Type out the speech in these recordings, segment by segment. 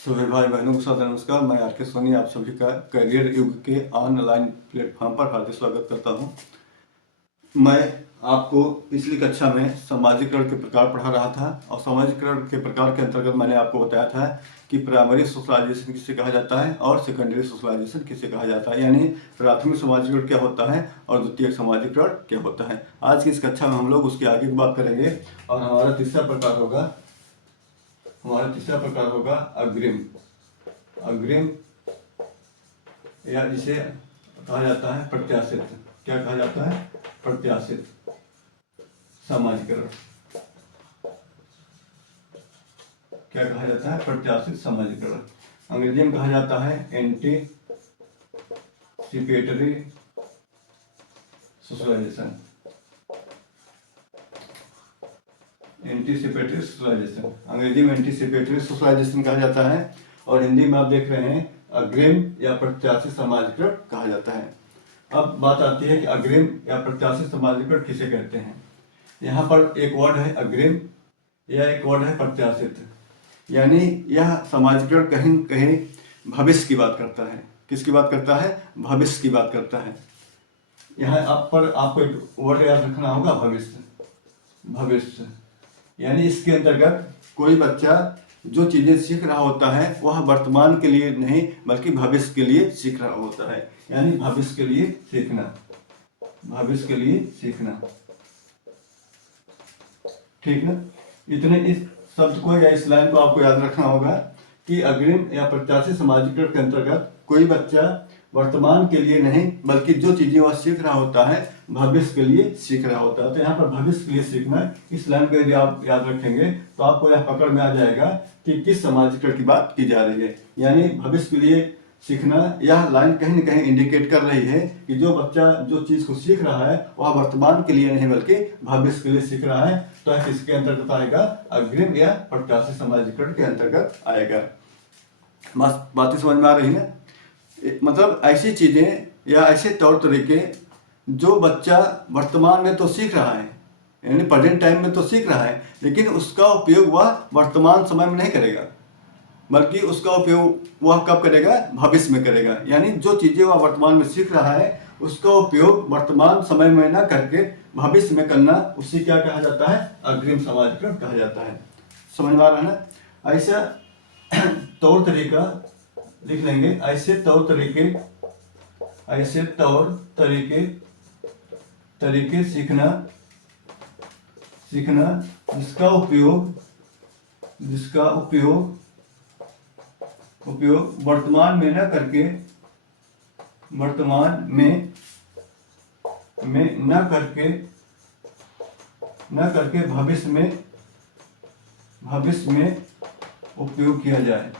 सभी भाई बहनों को सादर नमस्कार। मैं आर के सोनी आप सभी का करियर युग के ऑनलाइन प्लेटफॉर्म पर हार्दिक स्वागत करता हूं। मैं आपको पिछली कक्षा में सामाजिकरण के प्रकार पढ़ा रहा था और सामाजिकरण के प्रकार के अंतर्गत मैंने आपको बताया था कि प्राइमरी सोशलाइजेशन किसे कहा जाता है और सेकेंडरी सोशलाइजेशन किसे कहा जाता है, यानी प्राथमिक सामाजिकरण क्या होता है और द्वितीयक सामाजिकरण क्या होता है। आज की इस कक्षा में हम लोग उसकी आगे की बात करेंगे और हमारा तीसरा प्रकार होगा अग्रिम। अग्रिम या जिसे कहा जाता है प्रत्याशित। क्या कहा जाता है? प्रत्याशित सामाजिकरण। क्या कहा जाता है? प्रत्याशित सामाजिकरण। अंग्रेजी में कहा जाता है एंटीसिपेटरी सोशलाइजेशन। एंटीसिपेटरी सोशलाइजेशन, अंग्रेजी में एंटीसिपेटरी सोशलाइजेशन कहा जाता है और हिंदी में आप देख रहे हैं अग्रिम या प्रत्याशित सामाजिकरण कहा जाता है। अब बात आती है कि अग्रिम या प्रत्याशित सामाजिकरण किसे कहते हैं। यहाँ पर एक वर्ड है अग्रिम या एक वर्ड है प्रत्याशित, यानी यह सामाजिकरण कहीं कहीं भविष्य की बात करता है। किसकी बात करता है? भविष्य की बात करता है। यहाँ आपको एक वर्ड याद रखना होगा, भविष्य। भविष्य यानी इसके अंतर्गत कोई बच्चा जो चीजें सीख रहा होता है वह वर्तमान के लिए नहीं बल्कि भविष्य के लिए सीख रहा होता है, यानी भविष्य के लिए सीखना। भविष्य के लिए सीखना, ठीक ना। इतने इस शब्द को या इस लाइन को आपको याद रखना होगा कि अग्रिम या प्रत्याशित सामाजिकरण के अंतर्गत कोई बच्चा वर्तमान के लिए नहीं बल्कि जो चीजें वह सीख रहा होता है भविष्य के लिए सीख रहा होता है। तो यहाँ पर भविष्य के लिए सीखना, इस लाइन को यदि आप याद रखेंगे तो आपको यह पकड़ में आ जाएगा कि किस सामाजिकरण की बात की जा रही है। यानी भविष्य के लिए सीखना, यह लाइन कहीं न कहीं इंडिकेट कर रही है कि जो बच्चा जो चीज को सीख रहा है वह वर्तमान के लिए नहीं बल्कि भविष्य के लिए सीख रहा है। तो यह किसके अंतर्गत आएगा? अग्रिम या प्रत्याशित सामाजिकरण के अंतर्गत आएगा। बातें समझ में आ रही है? मतलब ऐसी चीजें या ऐसे तौर तरीके जो बच्चा वर्तमान में तो सीख रहा है, यानी प्रेजेंट टाइम में तो सीख रहा है, लेकिन उसका उपयोग वह वर्तमान समय में नहीं करेगा बल्कि उसका उपयोग वह कब करेगा? भविष्य में करेगा। यानी जो चीजें वह वर्तमान में सीख रहा है उसका उपयोग वर्तमान समय में न करके भविष्य में करना, उसी क्या कहा जाता है? अग्रिम सामाजिकरण कहा जाता है। समझ में आ रहा है ना? ऐसा तौर तरीका लिख लेंगे। ऐसे तौर तरीके सीखना जिसका उपयोग वर्तमान में न करके भविष्य में उपयोग किया जाए।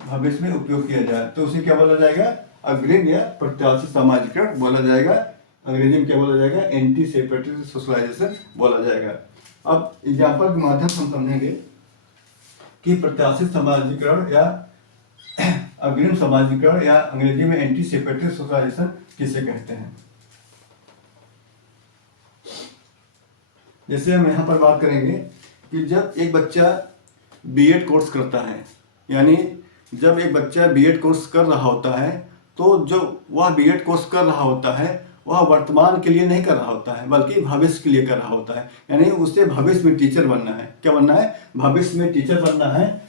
भविष्य में उपयोग किया जाए तो उसे क्या बोला जाएगा? अग्रिम या प्रत्याशित सामाजिकरण बोला जाएगा। अंग्रेजी में क्या बोला जाएगा? एंटीसिपेटरी सोशलाइजेशन बोला जाएगा। अब एग्जाम्पल के माध्यम से हम समझेंगे कि प्रत्याशित सामाजिकरण या अग्रिम सामाजिकरण या अंग्रेजी में एंटीसिपेटरी सोशलाइजेशन किसे कहते हैं। जैसे हम यहाँ पर बात करेंगे कि जब एक बच्चा बीएड कोर्स करता है, यानी जब एक बच्चा बीएड कोर्स कर रहा होता है तो जो वह बीएड कोर्स कर रहा होता है वह वर्तमान के लिए नहीं कर रहा होता है बल्कि भविष्य के लिए कर रहा होता है। यानी उसे भविष्य में टीचर बनना है। क्या बनना है? भविष्य में टीचर बनना है।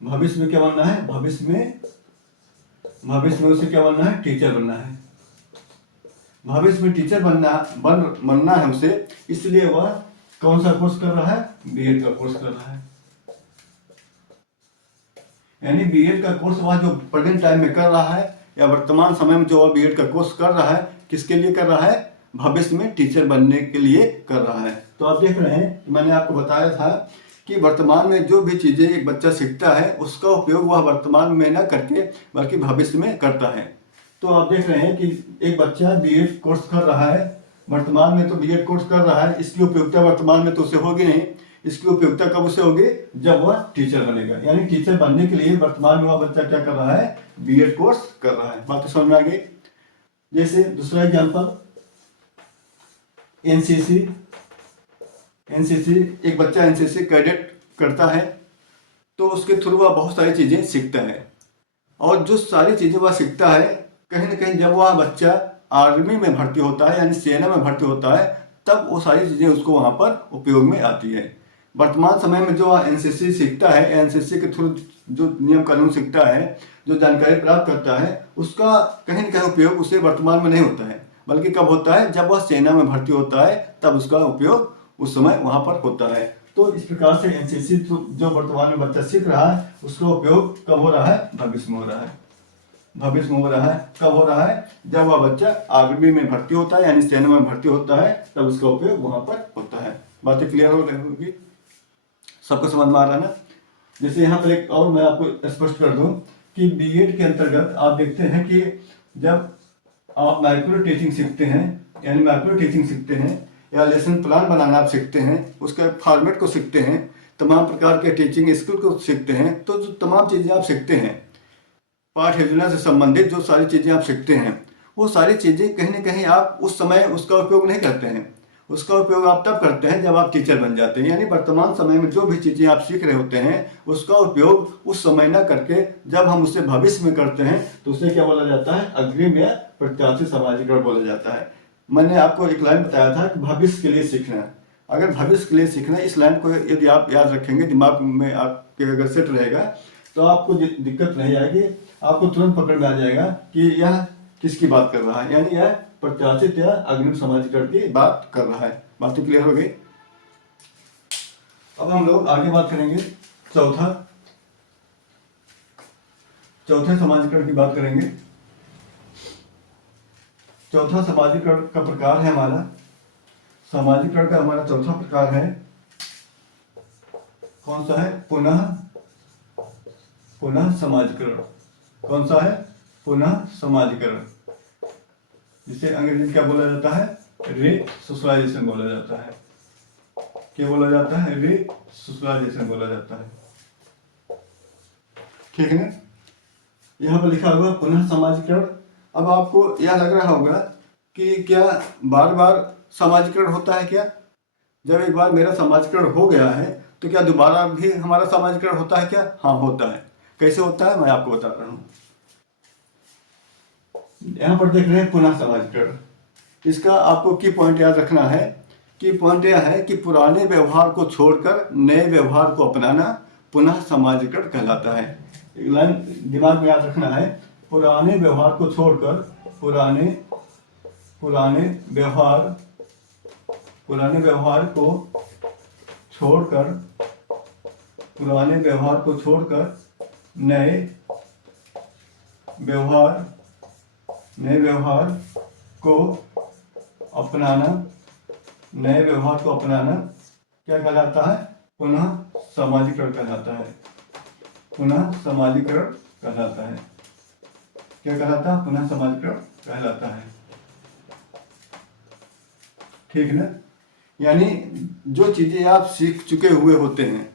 भविष्य में क्या बनना है? भविष्य में उसे क्या बनना है? टीचर बनना है। भविष्य में टीचर बनना है उसे, इसलिए वह कौन सा कोर्स कर रहा है? बीएड का कोर्स कर रहा है। यानी बीएड का कोर्स वह जो प्रेजेंट टाइम में कर रहा है या वर्तमान समय में जो वह बीएड का कोर्स कर रहा है, किसके लिए कर रहा है? भविष्य में टीचर बनने के लिए कर रहा है। तो आप देख रहे हैं कि मैंने आपको बताया था कि वर्तमान में जो भी चीजें एक बच्चा सीखता है उसका उपयोग वह वर्तमान में न करके बल्कि भविष्य में करता है। तो आप देख रहे हैं कि एक बच्चा बीएड कोर्स कर रहा है, वर्तमान में तो बीएड कोर्स कर रहा है, इसकी उपयोगिता वर्तमान में तो उसे होगी नहीं। इसकी उपयोगिता कब उसे होगी? जब वह टीचर बनेगा। यानी टीचर बनने के लिए वर्तमान में वह बच्चा क्या कर रहा है? बीएड कोर्स कर रहा है। बात तो समझ में आ गई। जैसे दूसरा एग्जांपल, एनसीसी एनसीसी, एक बच्चा एनसीसी कैडेट करता है तो उसके थ्रू वह बहुत सारी चीज़ें सीखता है, और जो सारी चीज़ें वह सीखता है कहीं ना कहीं जब वह बच्चा आर्मी में भर्ती होता है यानी सेना में भर्ती होता है तब वो सारी चीज़ें उसको वहाँ पर उपयोग में आती है। वर्तमान समय में जो एनसीसी सीखता है, एनसीसी के थ्रू जो नियम कानून सीखता है, जो जानकारी प्राप्त करता है, उसका कहीं ना कहीं उपयोग उसे वर्तमान में नहीं होता है, बल्कि कब होता है, जब वह सेना में भर्ती होता है तब उसका उपयोग उस समय वहाँ पर होता है। तो इस प्रकार से एनसीसी जो वर्तमान में बच्चा सीख रहा है उसका उपयोग कब हो रहा है, भविष्य में हो रहा है। भविष्य में हो रहा है, कब हो रहा है, जब वह बच्चा आर्मी में भर्ती होता है यानी सेना में भर्ती होता है तब उसका उपयोग वहाँ पर होता है। बातें क्लियर हो रही होगी, सबको समझ में आ रहा है ना। जैसे यहाँ पर एक और मैं आपको स्पष्ट कर दूं कि बीएड के अंतर्गत आप देखते हैं कि जब आप माइक्रो टीचिंग सीखते हैं यानी माइक्रो टीचिंग सीखते हैं या लेसन प्लान बनाना आप सीखते हैं, उसके फॉर्मेट को सीखते हैं, तमाम प्रकार के टीचिंग स्किल को सीखते हैं, तो जो तमाम चीज़ें आप सीखते हैं, पाठ योजना से संबंधित जो सारी चीज़ें आप सीखते हैं, वो सारी चीज़ें कहीं ना कहीं आप उस समय उसका उपयोग नहीं करते हैं। उसका उपयोग आप तब करते हैं जब आप टीचर बन जाते हैं, यानी वर्तमान समय में जो भी चीज़ें आप सीख रहे होते हैं उसका उपयोग उस समय न करके जब हम उसे भविष्य में करते हैं तो उसे क्या बोला जाता है, अग्रिम या प्रत्याशी समाजीकरण बोला जाता है। मैंने आपको एक लाइन बताया था कि भविष्य के लिए सीखना। अगर भविष्य के लिए सीखना, इस लाइन को यदि आप याद रखेंगे, दिमाग में आपके अगर सेट रहेगा तो आपको दिक्कत नहीं आएगी, आपको तुरंत पकड़ में आ जाएगा कि यह किसकी बात कर रहा है, यानी यह प्रत्याशित या अग्रिम समाजीकरण की बात कर रहा है। बातें क्लियर हो गई। अब हम लोग आगे बात करेंगे चौथे समाजीकरण की बात करेंगे। चौथा समाजीकरण का प्रकार है हमारा, समाजीकरण का हमारा चौथा प्रकार है, कौन सा है, पुनः समाजीकरण। कौन सा है, पुनः समाजीकरण, जिसे अंग्रेजी में क्या बोला जाता है, रीसोशलाइजेशन बोला जाता है। क्या बोला जाता है, रीसोशलाइजेशन बोला जाता है। ठीक है ना, यहाँ पर लिखा हुआ पुनः समाजीकरण। अब आपको यह लग रहा होगा कि क्या बार बार समाजीकरण होता है क्या, जब एक बार मेरा समाजीकरण हो गया है तो क्या दोबारा भी हमारा समाजीकरण होता है क्या? हाँ होता है। कैसे होता है मैं आपको बता रहा हूँ। यहाँ पर देख रहे हैं पुनः समाजीकरण। इसका आपको की पॉइंट याद रखना है कि पॉइंट यह है कि पुराने व्यवहार को छोड़कर नए व्यवहार को अपनाना पुनः समाजीकरण कहलाता है। एक लाइन दिमाग में याद रखना है, पुराने व्यवहार को छोड़कर पुराने व्यवहार को छोड़कर नए व्यवहार को अपनाना क्या कहलाता है, पुनः समाजीकरण कहलाता है। पुनः समाजीकरण कहलाता है। क्या कहलाता है, पुनः समाजीकरण कहलाता है। ठीक ना, यानी जो चीजें आप सीख चुके हुए होते हैं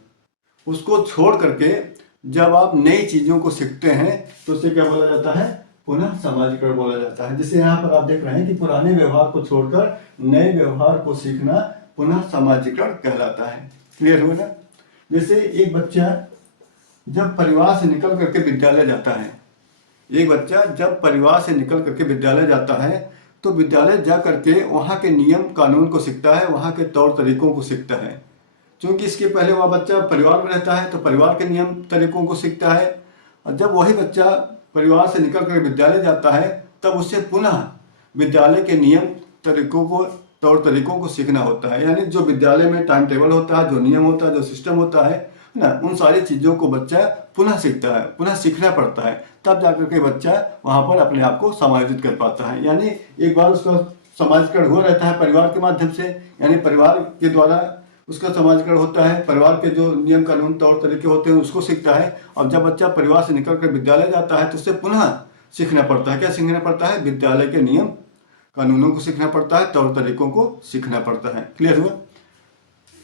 उसको छोड़ करके जब आप नई चीजों को सीखते हैं तो उसे क्या बोला जाता है, पुनः समाजीकरण बोला जाता है। जैसे यहाँ पर आप देख रहे हैं कि पुराने व्यवहार को छोड़कर नए व्यवहार को सीखना पुनः समाजीकरण कहलाता है। क्लियर हुआ ना। जैसे एक बच्चा जब परिवार से निकल करके विद्यालय जाता है, एक बच्चा जब परिवार से निकल करके विद्यालय जाता है तो विद्यालय जा करके वहाँ के नियम कानून को सीखता है, वहाँ के तौर तरीकों को सीखता है। क्योंकि इसके पहले वह बच्चा परिवार में रहता है तो परिवार के नियम तरीकों को सीखता है, और जब वही बच्चा परिवार से निकल कर विद्यालय जाता है तब उसे पुनः विद्यालय के नियम तरीकों को तौर तरीकों को सीखना होता है। यानी जो विद्यालय में टाइम टेबल होता है, जो नियम होता है, जो सिस्टम होता है ना, उन सारी चीज़ों को बच्चा पुनः सीखता है, पुनः सीखना पड़ता है, तब जाकर के बच्चा वहाँ पर अपने आप को समायोजित कर पाता है। यानी एक बार उसका समाजीकरण हुआ रहता है परिवार के माध्यम से, यानी परिवार के द्वारा उसका समाजीकरण होता है, परिवार के जो नियम कानून तौर तरीके होते हैं उसको सीखता है। और जब बच्चा परिवार से निकल कर विद्यालय जाता है तो उसे पुनः सीखना पड़ता है। क्या सीखना पड़ता है, विद्यालय के नियम कानूनों को सीखना पड़ता है, तौर तरीकों को सीखना पड़ता है। क्लियर हुआ।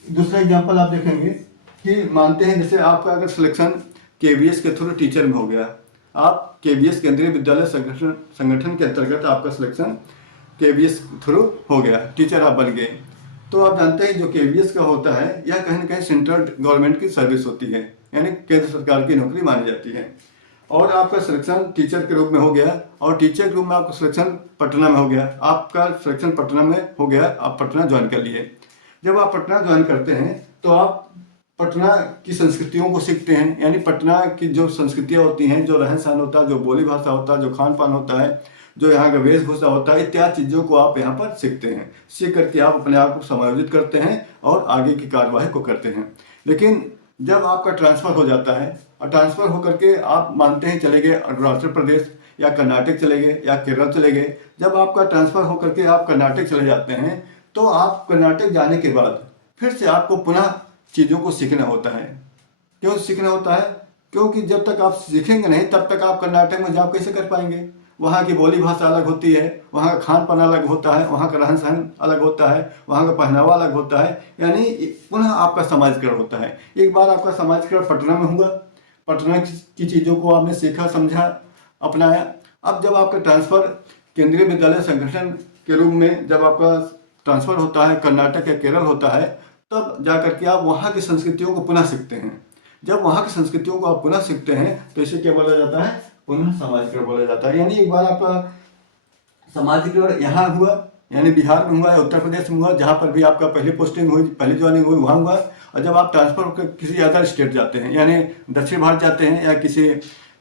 दूसरा एग्जाम्पल आप देखेंगे कि मानते हैं जैसे आपका अगर सिलेक्शन केवीएस के थ्रू टीचर में हो गया, आप केवीएस केंद्रीय विद्यालय संगठन के अंतर्गत आपका सिलेक्शन केवीएस थ्रू हो गया, टीचर आप बन गए, तो आप जानते हैं जो KVS का होता है यह कहीं ना कहीं सेंट्रल गवर्नमेंट की सर्विस होती है, यानी केंद्र सरकार की नौकरी मानी जाती है। और आपका सिलेक्शन टीचर के रूप में हो गया, और टीचर के रूप में आपका सिलेक्शन पटना में हो गया। आपका सिलेक्शन पटना में हो गया, आप पटना ज्वाइन कर लिए। जब आप पटना ज्वाइन करते हैं तो आप पटना की संस्कृतियों को सीखते हैं, यानी पटना की जो संस्कृतियाँ होती हैं, जो रहन सहन होता है, जो बोली भाषा होता है, जो खान पान होता है, जो यहाँ का वेशभूषा होता है, इत्यादि चीज़ों को आप यहाँ पर सीखते हैं। सीख करके आप अपने आप को समायोजित करते हैं और आगे की कार्यवाही को करते हैं। लेकिन जब आपका ट्रांसफ़र हो जाता है और ट्रांसफ़र होकर के आप मानते हैं चले गए अरुणाचल प्रदेश या कर्नाटक चले गए या केरल चले गए, जब आपका ट्रांसफ़र होकर के आप कर्नाटक चले जाते हैं तो आप कर्नाटक जाने के बाद फिर से आपको पुनः चीज़ों को सीखना होता है। क्यों सीखना होता है? क्योंकि जब तक आप सीखेंगे नहीं तब तक आप कर्नाटक में जॉब कैसे कर पाएंगे। वहाँ की बोली भाषा अलग होती है, वहाँ का खान पान अलग होता है, वहाँ का रहन सहन अलग होता है, वहाँ का पहनावा अलग होता है, यानी पुनः आपका समाजीकरण होता है। एक बार आपका समाजीकरण पटना में हुआ, पटना की चीज़ों को आपने सीखा, समझा, अपनाया। अब जब आपका ट्रांसफ़र केंद्रीय विद्यालय संगठन के रूप में जब आपका ट्रांसफ़र होता है, कर्नाटक या केरल होता है, तब जा करके आप वहाँ की संस्कृतियों को पुनः सीखते हैं। जब वहाँ की संस्कृतियों को आप पुनः सीखते हैं तो इसे क्या बोला जाता है? पुनः समाजीकरण बोला जाता है। यानी एक बार आपका समाजीकरण यहाँ हुआ, यानी बिहार में हुआ या उत्तर प्रदेश में हुआ, जहाँ पर भी आपका पहली पोस्टिंग हुई, पहली ज्वाइनिंग हुई, वहाँ हुआ। और जब आप ट्रांसफर होकर किसी अदर स्टेट जाते हैं, यानी दक्षिण भारत जाते हैं या किसी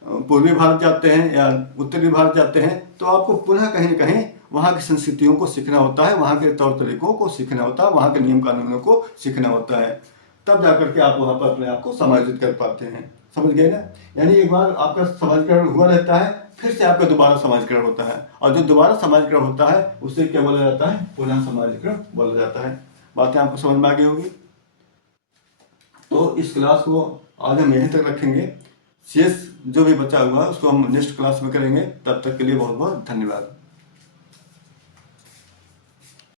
पूर्वी भारत जाते हैं या उत्तरी भारत जाते हैं, तो आपको पुनः कहीं न कहीं वहाँ की संस्कृतियों को सीखना होता है, वहाँ के तौर तरीकों को सीखना होता है, वहाँ के नियम कानूनों को सीखना होता है। तब जाकर के आप वहाँ पर अपने आप को समायोजित कर पाते हैं। समझ गए ना? यानी एक बार आपका समाजीकरण हुआ रहता है, फिर से आपका दोबारा समाजीकरण होता है, और जो दोबारा समाजीकरण होता है उससे क्या बोला जाता है? पुनः समाजीकरण बोला जाता है। बातें आपको समझ में आ गई होगी। तो इस क्लास को आज हम यहीं तक रखेंगे। शेष जो भी बचा हुआ है उसको हम नेक्स्ट क्लास में करेंगे। तब तक के लिए बहुत बहुत धन्यवाद।